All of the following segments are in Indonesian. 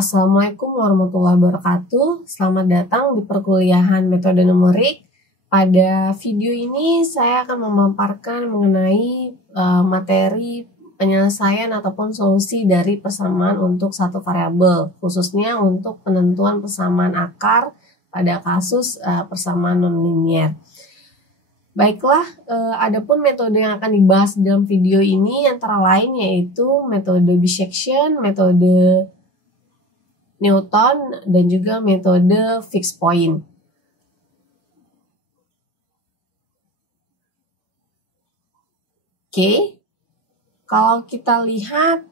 Assalamualaikum warahmatullahi wabarakatuh. Selamat datang di perkuliahan metode numerik. Pada video ini saya akan memaparkan mengenai materi penyelesaian ataupun solusi dari persamaan untuk satu variabel, khususnya untuk penentuan persamaan akar pada kasus persamaan nonlinier. Baiklah, adapun metode yang akan dibahas dalam video ini antara lain yaitu metode bisection, metode Newton, dan juga metode fixed point. Oke, kalau kita lihat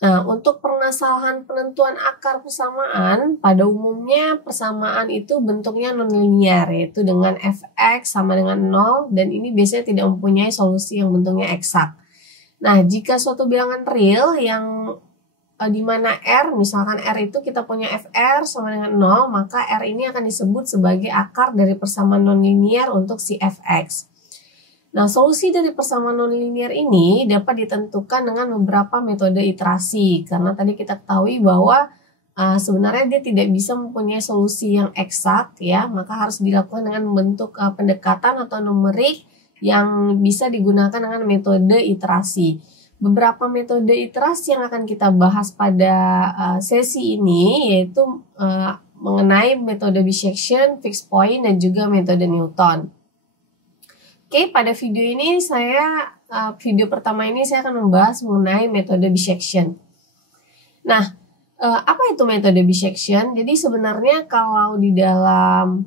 untuk permasalahan penentuan akar persamaan, pada umumnya persamaan itu bentuknya nonlinier, yaitu dengan fx sama dengan 0, dan ini biasanya tidak mempunyai solusi yang bentuknya eksak. Nah, jika suatu bilangan real yang di mana R, misalkan R itu kita punya fr sama dengan 0, maka R ini akan disebut sebagai akar dari persamaan nonlinier untuk si fx. Nah, solusi dari persamaan nonlinier ini dapat ditentukan dengan beberapa metode iterasi, karena tadi kita ketahui bahwa sebenarnya dia tidak bisa mempunyai solusi yang eksak, ya, maka harus dilakukan dengan bentuk pendekatan atau numerik yang bisa digunakan dengan metode iterasi. Beberapa metode iterasi yang akan kita bahas pada sesi ini yaitu mengenai metode bisection, fixed point, dan juga metode Newton. Oke, pada video ini video pertama ini saya akan membahas mengenai metode bisection. Nah, apa itu metode bisection? Jadi sebenarnya kalau di dalam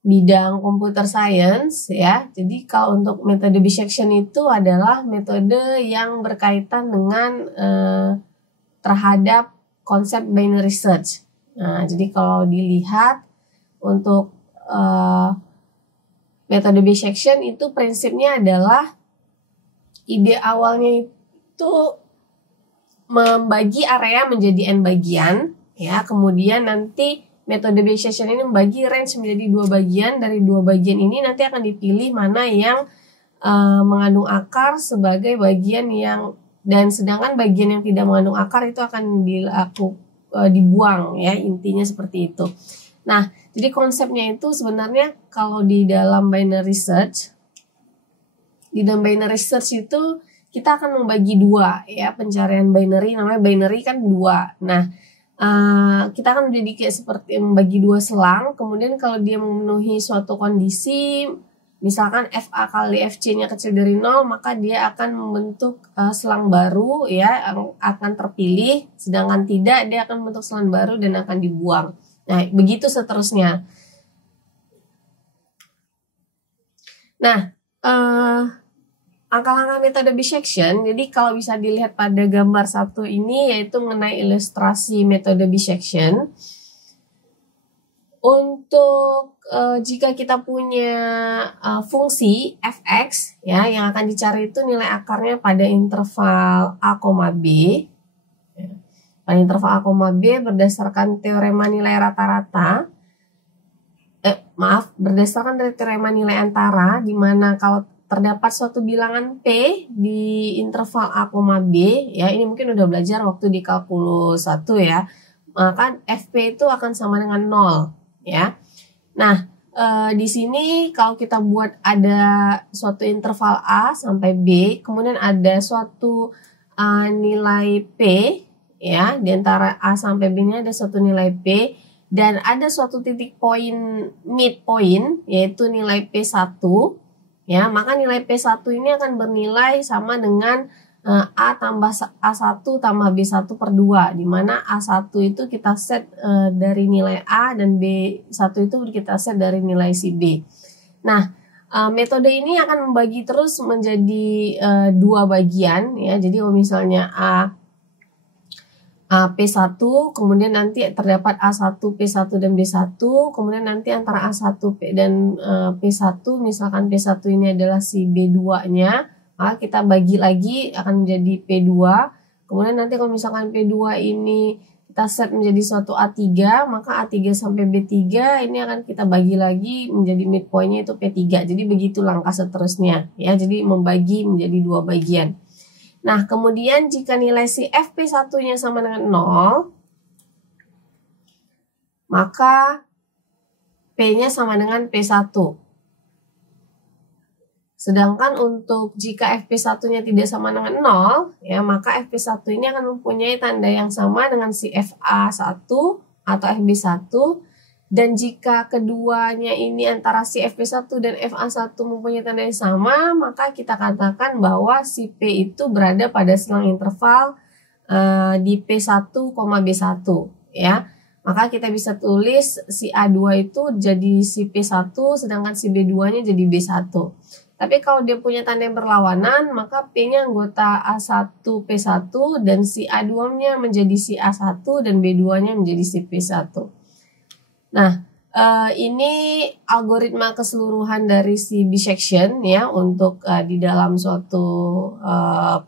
bidang computer science, ya, jadi kalau untuk metode bisection itu adalah metode yang berkaitan dengan terhadap konsep binary search. Nah, jadi kalau dilihat untuk metode bisection itu prinsipnya adalah ide awalnya itu membagi area menjadi n bagian, ya, kemudian nanti metode bisection ini membagi range menjadi dua bagian. Dari dua bagian ini nanti akan dipilih mana yang mengandung akar sebagai bagian yang, dan sedangkan bagian yang tidak mengandung akar itu akan dibuang, ya, intinya seperti itu. Nah, jadi konsepnya itu sebenarnya kalau di dalam binary search, itu kita akan membagi dua, ya, pencarian binary, namanya binary kan dua. Nah, kita akan menjadi kayak seperti membagi dua selang, kemudian kalau dia memenuhi suatu kondisi, misalkan FA kali FC-nya kecil dari 0, maka dia akan membentuk selang baru, ya, akan terpilih, sedangkan tidak, dia akan membentuk selang baru dan akan dibuang. Nah, begitu seterusnya. Nah, langkah-langkah metode bisection, jadi kalau bisa dilihat pada gambar satu ini, yaitu mengenai ilustrasi metode bisection. Untuk jika kita punya fungsi fx, ya, yang akan dicari itu nilai akarnya pada interval a, b. Pada interval a, b berdasarkan teorema nilai rata-rata, berdasarkan dari teorema nilai antara, di mana kalau terdapat suatu bilangan P di interval a, b, ya, ini mungkin udah belajar waktu di kalkulus 1, ya, maka Fp itu akan sama dengan 0, ya. Nah, di sini kalau kita buat ada suatu interval A sampai B, kemudian ada suatu nilai P, ya, di antara A sampai B-nya ada suatu nilai P, dan ada suatu titik poin midpoint, yaitu nilai P1, ya, maka nilai P1 ini akan bernilai sama dengan A tambah A1 tambah B1 per 2, di mana A1 itu kita set dari nilai A dan B1 itu kita set dari nilai si B. Nah, metode ini akan membagi terus menjadi dua bagian, ya, jadi kalau misalnya P1, kemudian nanti terdapat A1, P1, dan B1, kemudian nanti antara A1 dan P1, misalkan P1 ini adalah si B2-nya, maka kita bagi lagi akan menjadi P2, kemudian nanti kalau misalkan P2 ini kita set menjadi suatu A3, maka A3 sampai B3 ini akan kita bagi lagi menjadi midpointnya itu P3. Jadi begitu langkah seterusnya ya. Jadi membagi menjadi dua bagian. Nah, kemudian jika nilai si FP1-nya sama dengan 0, maka P-nya sama dengan P1. Sedangkan untuk jika FP1-nya tidak sama dengan 0, ya, maka FP1 ini akan mempunyai tanda yang sama dengan si FA1 atau FB1. Dan jika keduanya ini antara si FP1 dan FA1 mempunyai tanda yang sama, maka kita katakan bahwa si P itu berada pada selang interval di P1, B1, ya. Maka kita bisa tulis si A2 itu jadi si P1, sedangkan si B2-nya jadi B1. Tapi kalau dia punya tanda yang berlawanan, maka P-nya anggota A1 P1 dan si A2-nya menjadi si A1 dan B2-nya menjadi si P1. Nah, ini algoritma keseluruhan dari si bisection ya untuk di dalam suatu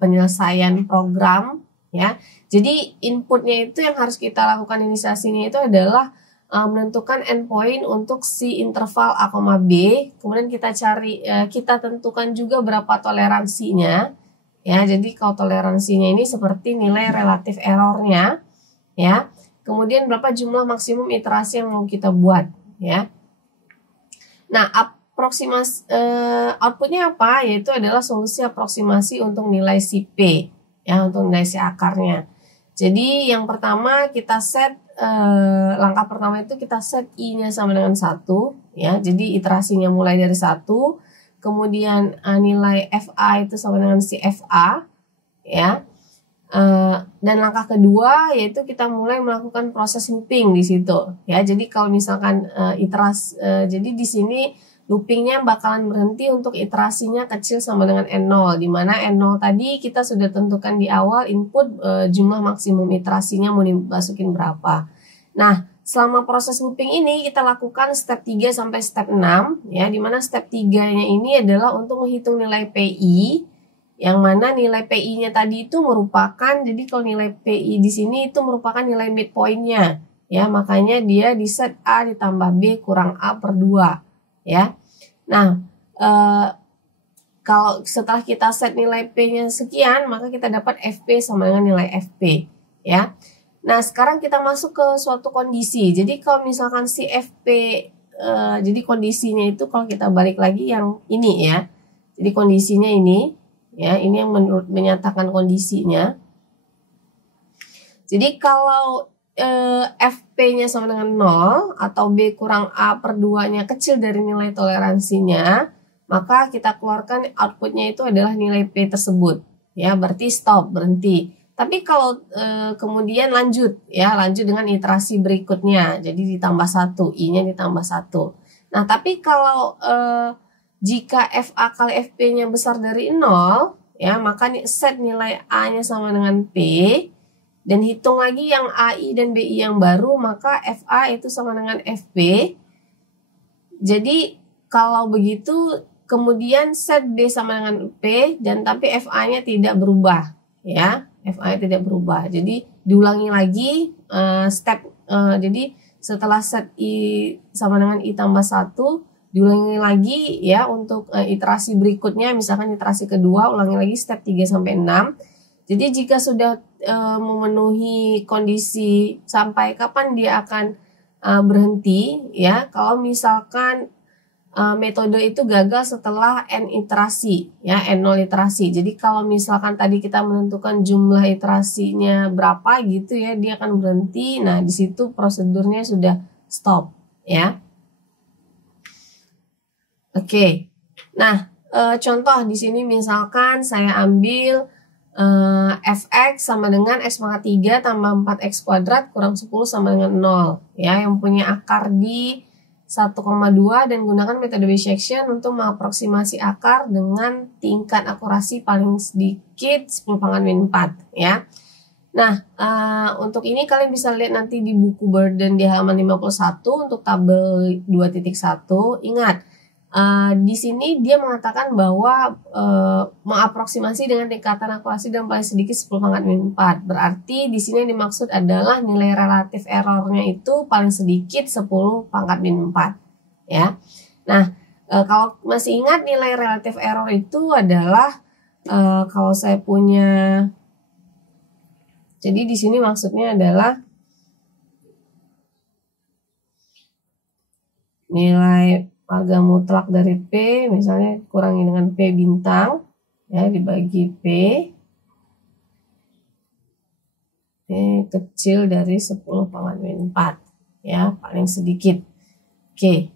penyelesaian program ya. Jadi inputnya itu yang harus kita lakukan inisiasinya itu adalah menentukan endpoint untuk si interval A, B. Kemudian kita kita tentukan juga berapa toleransinya. Ya, jadi kalau toleransinya ini seperti nilai relatif errornya, ya. Kemudian berapa jumlah maksimum iterasi yang mau kita buat, ya. Nah, outputnya apa? Yaitu adalah solusi aproksimasi untuk nilai si P, ya, untuk nilai si akarnya. Jadi yang pertama kita set langkah pertama itu kita set I-nya sama dengan 1 ya. Jadi iterasinya mulai dari 1. Kemudian nilai FA itu sama dengan si FA ya. Dan langkah kedua yaitu kita mulai melakukan proses looping di situ ya. Jadi kalau misalkan jadi di sini loopingnya bakalan berhenti untuk iterasinya kecil sama dengan N0, di mana N0 tadi kita sudah tentukan di awal input jumlah maksimum iterasinya mau dimasukin berapa. Nah, selama proses looping ini kita lakukan step 3 sampai step 6 ya, di mana step 3-nya ini adalah untuk menghitung nilai PI, yang mana nilai PI-nya tadi itu merupakan, jadi kalau nilai PI di sini itu merupakan nilai midpoint-nya ya, makanya dia di set A ditambah B kurang A per 2. Ya, nah kalau setelah kita set nilai P-nya sekian, maka kita dapat FP sama dengan nilai FP, ya. Nah, sekarang kita masuk ke suatu kondisi. Jadi kalau misalkan si FP, jadi kondisinya itu kalau kita balik lagi yang ini ya. Jadi kondisinya ini, ya, ini yang menyatakan kondisinya. Jadi kalau FP-nya sama dengan 0 atau B kurang A per 2-nya kecil dari nilai toleransinya, maka kita keluarkan outputnya itu adalah nilai P tersebut. Ya, berarti stop, berhenti. Tapi kalau kemudian lanjut dengan iterasi berikutnya, jadi ditambah 1, I-nya ditambah 1. Nah, tapi kalau jika FA kali FP-nya besar dari 0, ya, maka set nilai A-nya sama dengan P, dan hitung lagi yang AI dan BI yang baru, maka FA itu sama dengan FP. Jadi kalau begitu kemudian set B sama dengan P, dan tapi FA-nya tidak berubah ya, FA-nya tidak berubah. Jadi diulangi lagi jadi setelah set I sama dengan I tambah 1, diulangi lagi ya untuk iterasi berikutnya, misalkan iterasi kedua, ulangi lagi step 3 sampai 6. Jadi jika sudah memenuhi kondisi sampai kapan dia akan berhenti ya, kalau misalkan metode itu gagal setelah N iterasi ya, N0 iterasi. Jadi kalau misalkan tadi kita menentukan jumlah iterasinya berapa gitu ya, dia akan berhenti. Nah, di situ prosedurnya sudah stop ya. Oke. Nah, contoh di sini misalkan saya ambil fx sama dengan x pangkat 3 tambah 4x kuadrat kurang 10 sama dengan 0 ya, yang punya akar di 1,2 dan gunakan metode bisection untuk mengaproksimasi akar dengan tingkat akurasi paling sedikit 10 pangkat min 4 ya. Nah, untuk ini kalian bisa lihat nanti di buku burden di halaman 51 untuk tabel 2.1. Ingat, Di sini dia mengatakan bahwa mengaproksimasi dengan tingkatan akurasi dan paling sedikit 10 pangkat min 4. Berarti di sini yang dimaksud adalah nilai relatif errornya itu paling sedikit 10 pangkat min 4. Ya. Nah, kalau masih ingat nilai relatif error itu adalah kalau saya punya, jadi di sini maksudnya adalah nilai marga mutlak dari P, misalnya kurangi dengan P bintang, ya, dibagi P kecil dari 10 pangkat min 4, ya, paling sedikit. Oke.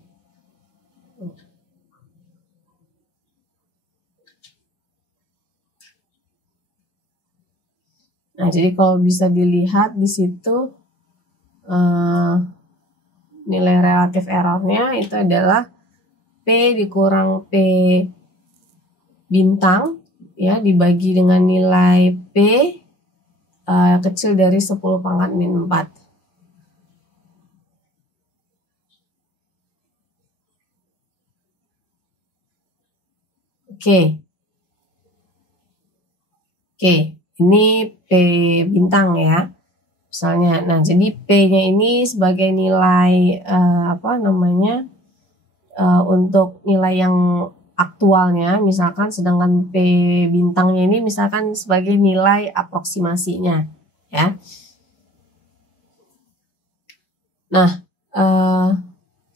Nah, jadi kalau bisa dilihat di situ nilai relatif errornya itu adalah P dikurang P bintang, ya, dibagi dengan nilai P kecil dari 10 pangkat min 4. Oke. Oke, ini P bintang ya. Misalnya, nah jadi P-nya ini sebagai nilai untuk nilai yang aktualnya, misalkan, sedangkan P bintangnya ini misalkan sebagai nilai aproksimasinya, ya. Nah,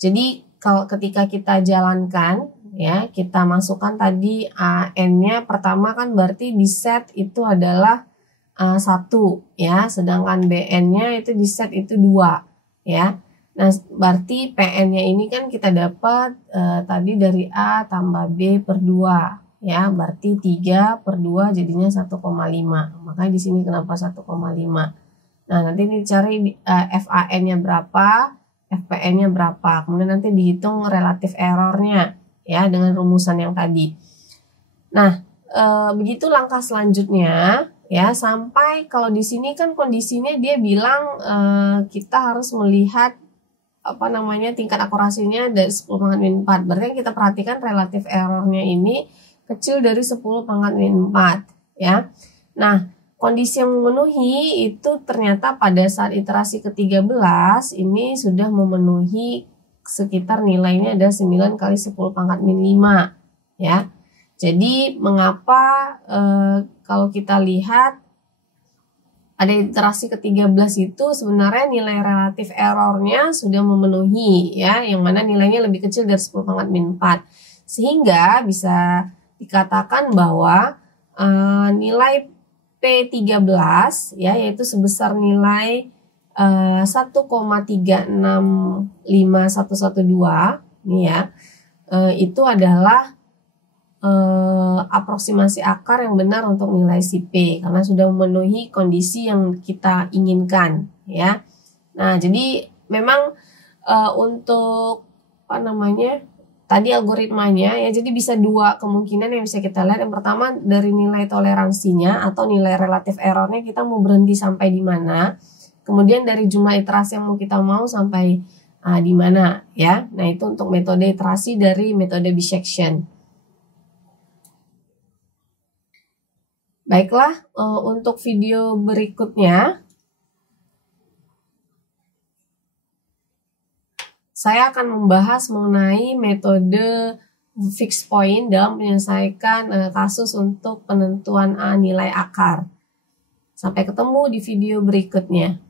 jadi kalau ketika kita jalankan, ya, kita masukkan tadi n-nya pertama kan berarti di set itu adalah 1, ya, sedangkan bn-nya itu di set itu 2, ya. Nah, berarti pn-nya ini kan kita dapat tadi dari A tambah B per 2, ya, berarti 3 per 2 jadinya 1,5. Makanya di sini kenapa 1,5. Nah, nanti ini cari FAN-nya berapa, FPN-nya berapa. Kemudian nanti dihitung relatif errornya, ya, dengan rumusan yang tadi. Nah, begitu langkah selanjutnya, ya, sampai kalau di sini kan kondisinya dia bilang kita harus melihat tingkat akurasinya dari 10 pangkat min 4. Berarti yang kita perhatikan relatif errornya ini kecil dari 10 pangkat min 4, ya. Nah, kondisi yang memenuhi itu ternyata pada saat iterasi ke-13 ini sudah memenuhi sekitar nilainya ada 9 kali 10 pangkat min 5, ya. Jadi mengapa kalau kita lihat ada iterasi ke-13 itu sebenarnya nilai relatif errornya sudah memenuhi, ya, yang mana nilainya lebih kecil dari 10 pangkat min 4. Sehingga bisa dikatakan bahwa nilai P13, ya, yaitu sebesar nilai 1,365112, ini ya, itu adalah aproksimasi akar yang benar untuk nilai si P karena sudah memenuhi kondisi yang kita inginkan, ya. Nah, jadi memang untuk tadi algoritmanya, ya, jadi bisa dua kemungkinan yang bisa kita lihat. Yang pertama dari nilai toleransinya atau nilai relatif errornya kita mau berhenti sampai di mana, kemudian dari jumlah iterasi yang mau sampai di mana, ya. Nah, itu untuk metode iterasi dari metode bisection. Baiklah, untuk video berikutnya saya akan membahas mengenai metode fixed point dalam menyelesaikan kasus untuk penentuan nilai akar. Sampai ketemu di video berikutnya.